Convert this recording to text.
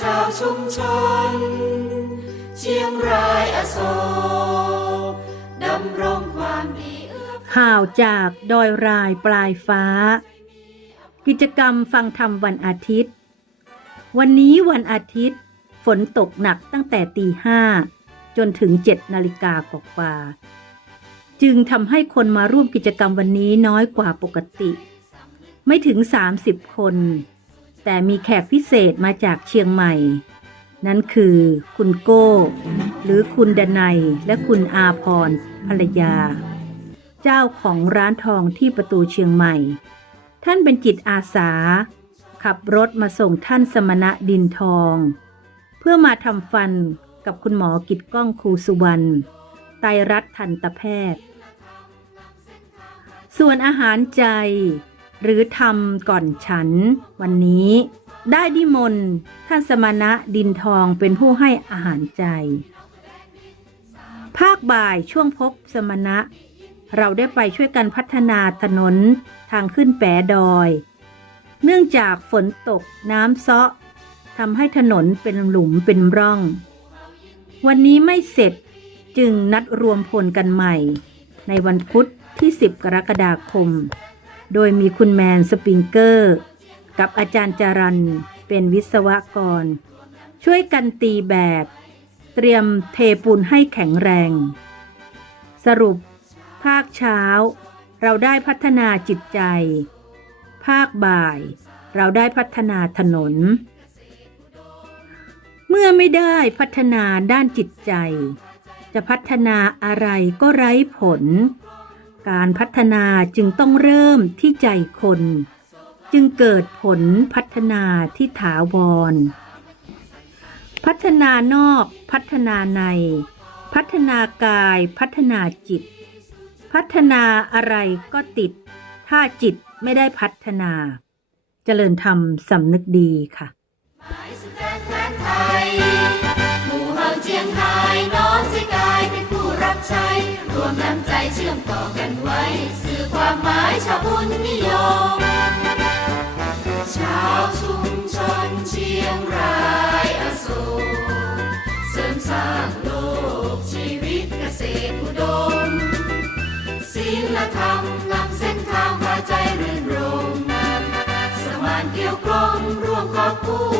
ชุมชน เชียงรายอโศกดำรงความดีเอื้อข่าวจากดอยรายปลายฟ้า กิจกรรมฟังธรรมวันอาทิตย์ วันนี้วันอาทิตย์ ฝนตกหนักตั้งแต่ตีห้าจนถึงเจ็ดนาฬิกากว่าจึงทำให้คนมาร่วมกิจกรรมวันนี้น้อยกว่าปกติ ไม่ถึง 30 คน แต่มีแขกพิเศษมาจากเชียงใหม่ นั่นคือคุณโก้ หรือคุณดนัยและคุณอาพรภรรยา เจ้าของร้านทองที่ประตูเชียงใหม่ ท่านเป็นจิตอาสา ขับรถมาส่งท่านสมณะดินทอง เพื่อมาทำฟันกับคุณหมอกิจก้องครูสุวรรณไตรรัฐทันตแพทย์ ส่วนอาหารใจ หรือทำก่อนฉัน วันนี้ ได้ดิมนท่านสมณะดินทองเป็นผู้ให้อาหารใจ ภาคบ่ายช่วงพบสมณะ เราได้ไปช่วยกันพัฒนาถนนทางขึ้นแปดอย เนื่องจากฝนตกน้ำเซาะทำให้ถนนเป็นหลุมเป็นร่อง วันนี้ไม่เสร็จจึงนัดรวมพลกันใหม่ ในวันพุธที่ 10 กรกฎาคม โดยมีคุณแมนสปริงเกอร์ กับอาจารย์จารันเป็นวิศวกร ช่วยกันตีแบบ เตรียมเทปูนให้แข็งแรง สรุป ภาคเช้า เราได้พัฒนาจิตใจ ภาคบ่าย เราได้พัฒนาถนน เมื่อไม่ได้พัฒนาด้านจิตใจ จะพัฒนาอะไรก็ไร้ผล การพัฒนาจึงต้องเริ่มที่ใจคน จึงเกิดผลพัฒนาที่ถาวร พัฒนานอกพัฒนาใน พัฒนากายพัฒนาจิต พัฒนาอะไรก็ติด ถ้าจิตไม่ได้พัฒนา เจริญธรรมสำนึกดีค่ะ วมน้ำใจเชื่อมต่อกันไว้ สื่อความหมายชาวบุญนิยม ชาวชุมชนเชียงรายอโศกเสริมสร้างโลกชีวิตเกษตรอุดมศีลธรรมนำเส้นทางพาใจรื่นรมสมานเกี่ยวกลมร่วมกับผู้